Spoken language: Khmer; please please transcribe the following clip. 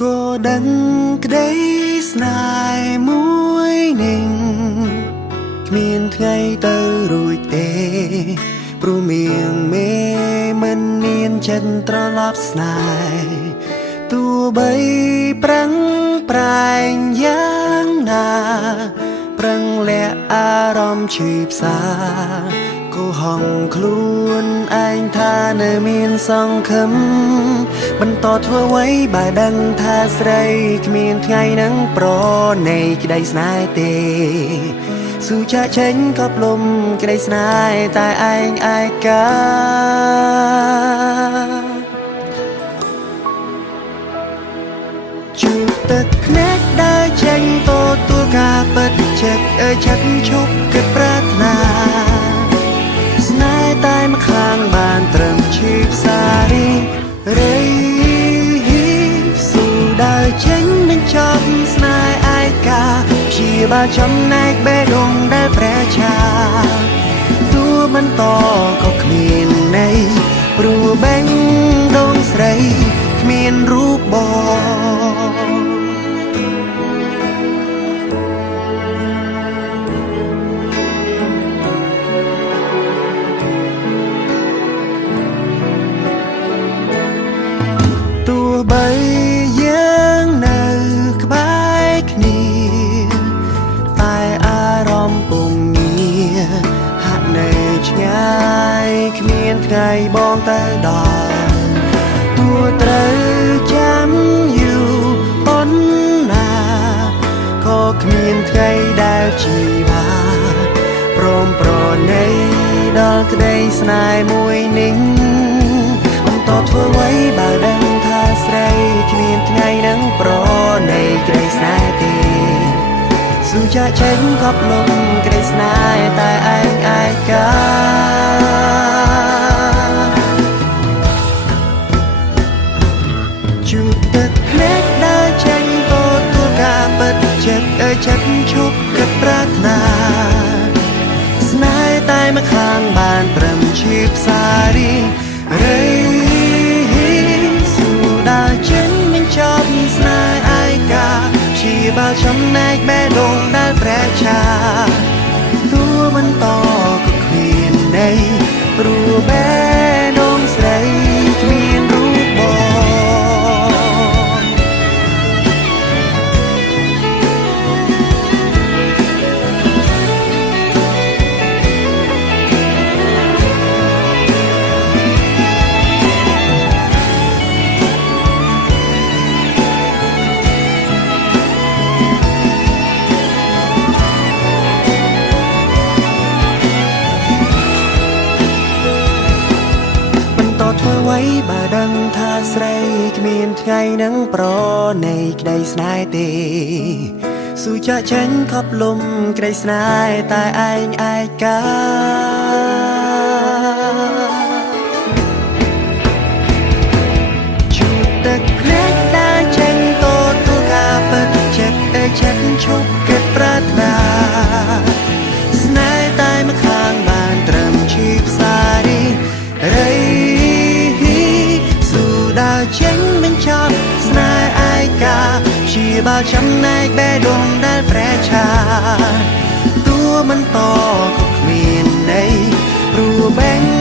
ក៏ដឹងក្តីស្នេហ៍មួយនឹងគ្មានថ្ងៃទៅរួចទេព្រោះមៀងមេមិនមានចិត្តត្រឡប់ស្នេហ៍ទោះបីប្រឹងប្រែងយ៉ាងណាប្រឹងលាក់អារម្មណ៍ឈឺផ្សាក៏ហងខ្លួនឯងថានៅមានសង្ឃឹមបន្តធ្វើអ្វីបើដឹងថាស្រីគ្មានថ្ងៃនឹងប្រណីក្តីស្នេហ៍ទេស៊ូចាក់ចេញក៏ផ្លុំក្តីស្នេហ៍តែឯងឯកាជួបទឹកភ្នែកដើរចេញទទួលការពិតចិត្តចិត្តឈប់គិតប្រាថ្នាស្នេហ៍តែម្ខាងបានត្រឹមឈឺផ្សារីរីស៊ូដើរចេញបញ្ចប់ស្នេហ៍ឯកាព្យាបាលចំណែកបេះដូងដែលប្រែឆាទោះបន្តក៏គ្មានន័យព្រោះបេះដូងស្រីគ្មានរូបបងទោះបីយើងនៅក្បែរគ្នាតែអារម្មណ៍ពុំងារហាក់នៅឆ្ងាយគ្មានថ្ងៃបងទៅដល់ទោះត្រូវចាំយូរប៉ុណ្ណាក៏គ្មានថ្ងៃដែលជីវ៉ាព្រមប្រណីដល់ក្តីស្នេហ៍មួយនេះបន្តធ្វើអ្វីបើដឹងថាស្រីគ្មានថ្ងៃនឹងប្រណីក្តីស្នេហ៍ទេស៊ូចាក់ចេញក៏ផ្លុំក្តីស្នេហ៍តែឯងឯកាជួបទឹកភ្នែកដើរចេញទទួលការពិតចិត្តចិត្តឈប់គិតប្រាថ្នាស្នេហ៍តែម្ខាងបានត្រឹមឈឺផ្សារីរីស៊ូដើរចេញបញ្ចប់ស្នេហ៍ឯកាព្យាបាលចំណែកបេះដូងដែលប្រែឆាទោះបន្តក៏គ្មានន័យព្រោះបេះដូងស្រីគ្មានរូបបងធ្វើអ្វីបើដឹងថាស្រីគ្មានថ្ងៃនឹងប្រណីក្តីស្នេហ៍ទេស៊ូចាក់ចេញខប់លំក្តីស្នេហ៍តែឯងឯកាជួបទឹកភ្នែកដើរចេញទទួលការពិតចិត្តចិត្តឈប់គិតប្រាថ្នាស្នេហ៍តែម្ខាងបានត្រឹមឈឺផ្សារីរីដើរចេញបញ្ចប់ស្នេហ៍ឯកាព្យាបាលចំណែកបេះដូងដែលប្រែឆាទោះបន្តក៏គ្មានន័យព្រោះបេះ